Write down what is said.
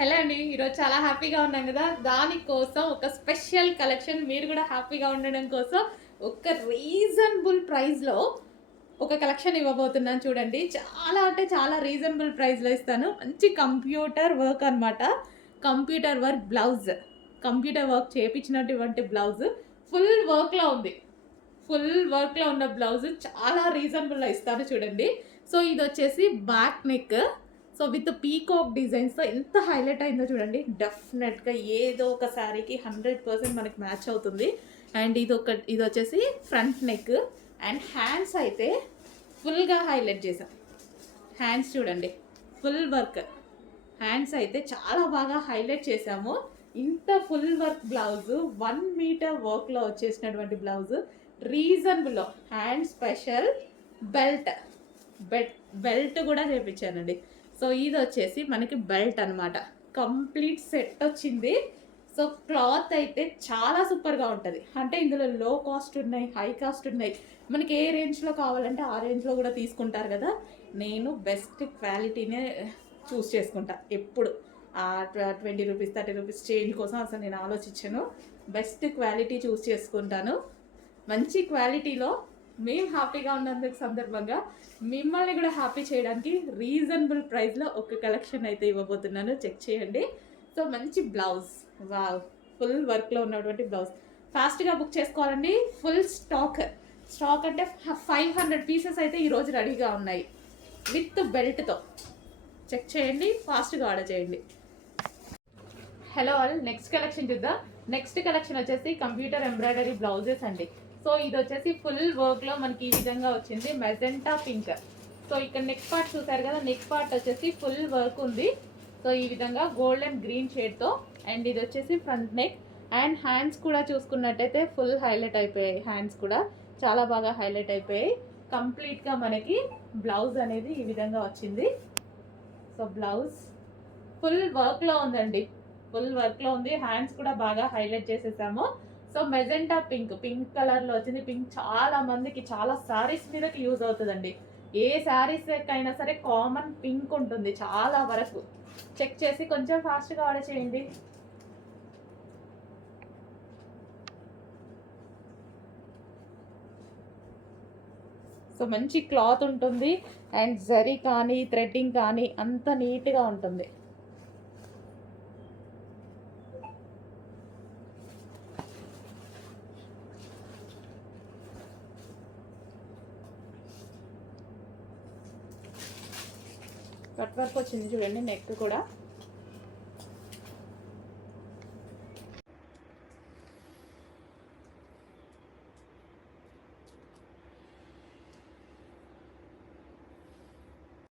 Hello అండి. ఈరోజు చాలా హ్యాపీగా ఉన్నాం గదా! దానికోసం ఒక స్పెషల్ కలెక్షన్ మీరు గూడా హ్యాపీగా ఉండడం కోసం ఒక రీజనబుల్ ప్రైస్‌లో ఒక కలెక్షన్ ఇవ్వబోతున్నాను చూడండి. చాలా అంటే చాలా రీజనబుల్ ప్రైస్‌లో ఇస్తాను. మంచి కంప్యూటర్ వర్క్ అనమాట. Computer work blouse. Computer work చేపించినటువంటి బ్లౌజ్ ఫుల్ వర్క్‌లో ఉంది. ఫుల్ వర్క్‌లో ఉన్న బ్లౌజ్ చాలా రీజనబుల్‌లో ఇస్తాను చూడండి. సో, ఇదొచ్చేసి back neck. So, with peacock డిజైన్స్‌తో ఎంత హైలైట్ అయిందో చూడండి. డెఫినెట్‌గా ఏదో ఒక శారీకి 100% మనకి మ్యాచ్ అవుతుంది. అండ్ ఇదొచ్చేసి ఫ్రంట్ నెక్ అండ్ హ్యాండ్స్ అయితే ఫుల్‌గా హైలైట్ చేశాం. హ్యాండ్స్ చూడండి. Full work. హ్యాండ్స్ అయితే చాలా బాగా హైలైట్ చేశాము. ఇంత ఫుల్ వర్క్ బ్లౌజు 1 మీటర్ వర్క్‌లో వచ్చేసినటువంటి బ్లౌజు రీజనబుల్‌లో హ్యాండ్ స్పెషల్ బెల్ట్. బెల్ట్ కూడా చేపించానండి. సో, ఇదొచ్చేసి మనకి బెల్ట్ అనమాట. కంప్లీట్ సెట్ వచ్చింది. సో, క్లాత్ అయితే చాలా సూపర్‌గా ఉంటది. అంటే ఇందులో లో కాస్ట్ ఉన్నాయి, హై కాస్ట్ ఉన్నాయి. మనకి ఏ రేంజ్‌లో కావాలంటే ఆ రేంజ్‌లో కూడా తీసుకుంటారు కదా! నేను బెస్ట్ క్వాలిటీనే చూస్ చేసుకుంటా ఎప్పుడు. 20 రూపీస్, 30 రూపీస్ చేంజ్ కోసం అసలు నేను ఆలోచించను. బెస్ట్ క్వాలిటీ చూస్ చేసుకుంటాను. మంచి క్వాలిటీలో మేము హ్యాపీగా ఉన్నందుకు సందర్భంగా మిమ్మల్ని కూడా హ్యాపీ చేయడానికి రీజనబుల్ ప్రైస్‌లో ఒక కలెక్షన్ అయితే ఇవ్వబోతున్నాను. చెక్ చేయండి. సో, మంచి బ్లౌజ్. వావ్! ఫుల్ వర్క్‌లో ఉన్నటువంటి బ్లౌజ్. ఫాస్ట్‌గా బుక్ చేసుకోవాలండి. Full stock. స్టాక్ అంటే 500 పీసెస్ అయితే ఈరోజు రెడీగా ఉన్నాయి. విత్ బెల్ట్‌తో. చెక్ చేయండి. ఫాస్ట్‌గా ఆర్డర్ చేయండి. Hello all. నెక్స్ట్ కలెక్షన్ చూద్దాం. నెక్స్ట్ కలెక్షన్ వచ్చేసి కంప్యూటర్ ఎంబ్రాయిడరీ బ్లౌజెస్ అండి. సో, ఇదొచ్చేసి ఫుల్ వర్క్‌లో మనకి ఈ విధంగా వచ్చింది. Magenta pink. సో, ఇక్కడ నెక్ పార్ట్ చూసారు కదా! నెక్ పార్ట్ వచ్చేసి ఫుల్ వర్క్ ఉంది. సో, ఈ విధంగా గోల్డ్ అండ్ గ్రీన్ షేడ్‌తో. అండ్ ఇది వచ్చేసి ఫ్రంట్ నెక్. అండ్ హ్యాండ్స్ కూడా చూసుకున్నట్టయితే ఫుల్ హైలైట్ అయిపోయాయి. హ్యాండ్స్ కూడా చాలా బాగా హైలైట్ అయిపోయాయి. కంప్లీట్‌గా మనకి బ్లౌజ్ అనేది ఈ విధంగా వచ్చింది. సో, బ్లౌజ్ ఫుల్ వర్క్‌లో ఉందండి. ఫుల్ వర్క్‌లో ఉంది. హ్యాండ్స్ కూడా బాగా హైలైట్ చేసేసాము. So, magenta pink. పింక్ కలర్‌లో వచ్చింది. పింక్ చాలా మందికి చాలా శారీస్ మీదకి యూజ్ అవుతదండి. ఏ శారీస్‌కైనా సరే కామన్ పింక్ ఉంటుంది చాలా వరకు. చెక్ చేసి కొంచెం ఫాస్ట్‌గా ఆర్డర్ చేయండి. సో, మంచి క్లాత్ ఉంటుంది. అండ్ జరీ కానీ, థ్రెడ్డింగ్ కానీ అంత నీట్‌గా ఉంటుంది. కట్ వర్క్ వచ్చింది చూడండి నెక్ కూడా.